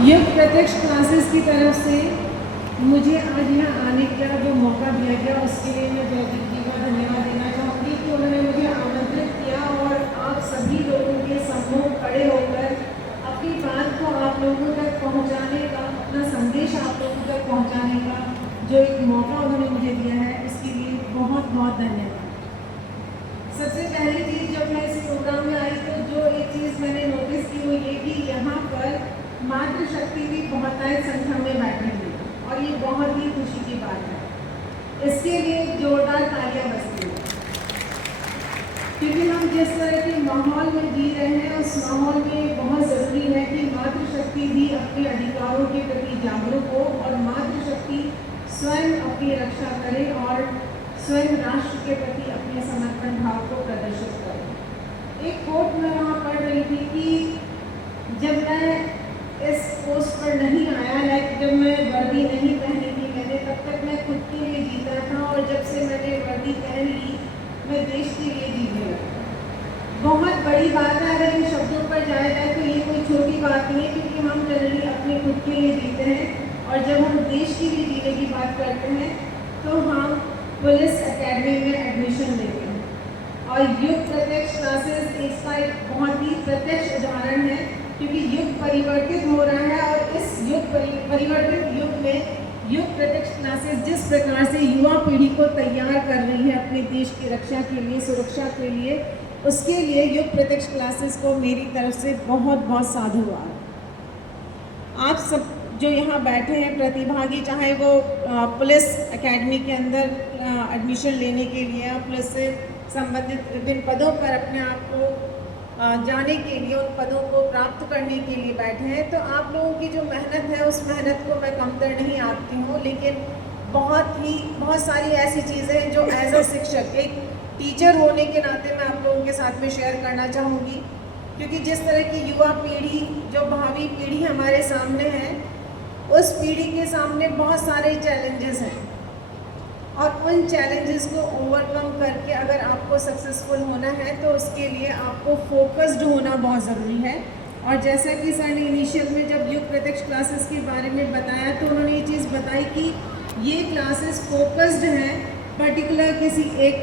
युग प्रत्यक्ष क्लासेस की तरफ से मुझे आज यहाँ आने का जो मौका दिया गया उसके लिए मैं जयदीप जी का धन्यवाद देना चाहूँगी कि उन्होंने मुझे आमंत्रित किया और आप सभी लोगों के सम्मुख खड़े होकर अपनी बात को आप लोगों तक पहुँचाने का, अपना संदेश आप लोगों तक पहुँचाने का जो एक मौका उन्होंने मुझे दिया है, उसके लिए बहुत बहुत धन्यवाद। सबसे पहली चीज़ जब मैं इस प्रोग्राम में आई तो जो एक चीज़ मैंने नोटिस की वो ये कि यहाँ पर मातृशक्ति भी बहुत संख्या में बैठी हुई और ये बहुत ही खुशी की बात है। इसके लिए जोरदार तालियां बजती हैं, क्योंकि हम जिस तरह के माहौल में जी रहे हैं उस माहौल में बहुत ज़रूरी है कि मातृशक्ति भी अपने अधिकारों के प्रति जागरूक हो और मातृशक्ति स्वयं अपनी रक्षा करे और स्वयं राष्ट्र के प्रति अपने समर्पण भाव को प्रदर्शित करे। एक कोट में वहाँ पढ़ रही थी कि जब मैं इस पोस्ट पर नहीं आया, लाइक जब मैं वर्दी नहीं पहनी थी मैंने, तब तक मैं खुद के लिए जीता था और जब से मैंने वर्दी पहन ली मैं देश के लिए जीने लगा। बहुत बड़ी बात है, अगर इन शब्दों पर जाया जाए तो ये कोई छोटी बात नहीं है, क्योंकि हम जनरली अपने खुद के लिए जीते हैं और जब हम देश के लिए जीने की बात करते हैं तो हम पुलिस एकेडमी में एडमिशन लेते हैं। और युग प्रत्यक्ष क्लासेस इसका एक बहुत ही प्रत्यक्ष उदाहरण है, क्योंकि युग परिवर्तित हो रहा है और इस युग परिवर्तित युग में युग प्रत्यक्ष क्लासेस जिस प्रकार से युवा पीढ़ी को तैयार कर रही है अपने देश की रक्षा के लिए, सुरक्षा के लिए, उसके लिए युग प्रत्यक्ष क्लासेस को मेरी तरफ से बहुत बहुत साधुवाद। आप सब जो यहाँ बैठे हैं प्रतिभागी, चाहे वो पुलिस एकेडमी के अंदर एडमिशन लेने के लिए या पुलिस से संबंधित विभिन्न पदों पर अपने आप को जाने के लिए, उन पदों को प्राप्त करने के लिए बैठे हैं, तो आप लोगों की जो मेहनत है उस मेहनत को मैं कमतर नहीं आंकती हूँ, लेकिन बहुत सारी ऐसी चीज़ें हैं जो एज अ शिक्षक, एक टीचर होने के नाते मैं आप लोगों के साथ में शेयर करना चाहूँगी। क्योंकि जिस तरह की युवा पीढ़ी, जो भावी पीढ़ी हमारे सामने है, उस पीढ़ी के सामने बहुत सारे चैलेंजेस हैं और उन चैलेंजेस को ओवरकम करके अगर आपको सक्सेसफुल होना है तो उसके लिए आपको फोकस्ड होना बहुत ज़रूरी है। और जैसा कि सर ने इनिशियल में जब युग प्रत्यक्ष क्लासेस के बारे में बताया तो उन्होंने ये चीज़ बताई कि ये क्लासेस फोकस्ड हैं पर्टिकुलर किसी एक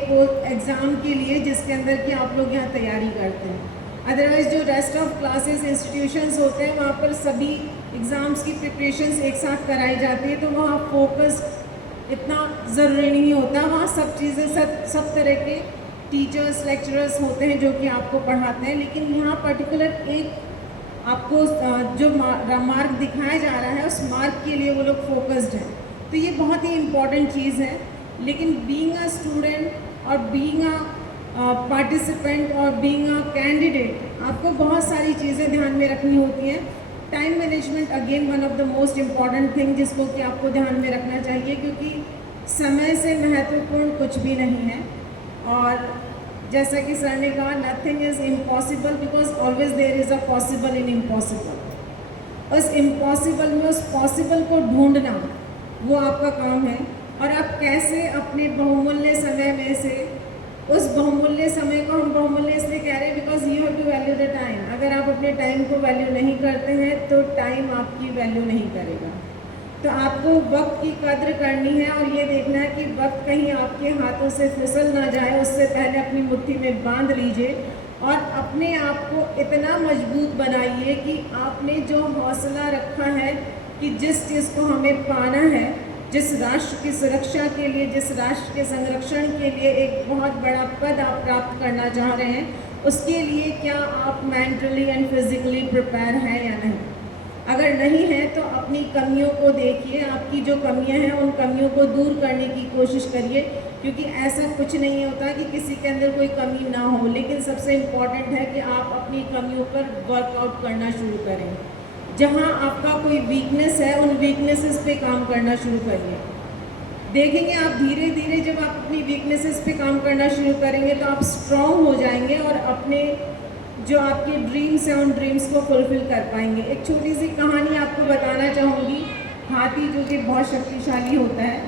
एग्ज़ाम के लिए जिसके अंदर कि आप लोग यहाँ तैयारी करते हैं। अदरवाइज़ जो रेस्ट ऑफ क्लासेस इंस्टीट्यूशंस होते हैं वहाँ पर सभी एग्ज़ाम्स की प्रिपरेशंस एक साथ कराई जाती है, तो वहाँ फोकस इतना ज़रूरी नहीं होता। वहाँ सब चीज़ें सब तरह के टीचर्स, लेक्चरर्स होते हैं जो कि आपको पढ़ाते हैं, लेकिन यहाँ पर्टिकुलर एक आपको जो मार्क दिखाया जा रहा है उस मार्क के लिए वो लोग फोकस्ड हैं, तो ये बहुत ही इम्पॉर्टेंट चीज़ है। लेकिन बीइंग अ स्टूडेंट और बीइंग अ पार्टिसिपेंट और बीइंग अ कैंडिडेट आपको बहुत सारी चीज़ें ध्यान में रखनी होती हैं। Time management again one of the most important thing जिसको कि आपको ध्यान में रखना चाहिए, क्योंकि समय से महत्वपूर्ण कुछ भी नहीं है। और जैसा कि सर ने कहा, nothing is impossible because always there is a possible in impossible. उस इम्पॉसिबल में उस पॉसिबल को ढूंढना वो आपका काम है, और आप कैसे अपने बहुमूल्य समय में से उस बहुमूल्य समय को, हम बहुमूल्य इसलिए कह रहे हैं because you have to value the time. अगर आप अपने टाइम को वैल्यू नहीं करते हैं तो टाइम आपकी वैल्यू नहीं करेगा। तो आपको वक्त की कद्र करनी है और ये देखना है कि वक्त कहीं आपके हाथों से फिसल ना जाए, उससे पहले अपनी मुट्ठी में बांध लीजिए और अपने आप को इतना मजबूत बनाइए कि आपने जो हौसला रखा है कि जिस चीज़ को हमें पाना है, जिस राष्ट्र की सुरक्षा के लिए, जिस राष्ट्र के संरक्षण के लिए एक बहुत बड़ा पद आप प्राप्त करना चाह रहे हैं, उसके लिए क्या आप मेंटली एंड फिजिकली प्रिपेयर हैं या नहीं। अगर नहीं है तो अपनी कमियों को देखिए, आपकी जो कमियां हैं उन कमियों को दूर करने की कोशिश करिए, क्योंकि ऐसा कुछ नहीं होता कि किसी के अंदर कोई कमी ना हो, लेकिन सबसे इम्पॉर्टेंट है कि आप अपनी कमियों पर वर्कआउट करना शुरू करें। जहाँ आपका कोई वीकनेस है उन वीकनेसेस पे काम करना शुरू करिए। देखेंगे आप धीरे धीरे जब आप अपनी वीकनेसेस पे काम करना शुरू करेंगे तो आप स्ट्रॉन्ग हो जाएंगे और अपने जो आपके ड्रीम्स हैं उन ड्रीम्स को फुलफिल कर पाएंगे। एक छोटी सी कहानी आपको बताना चाहूँगी। हाथी जो कि बहुत शक्तिशाली होता है,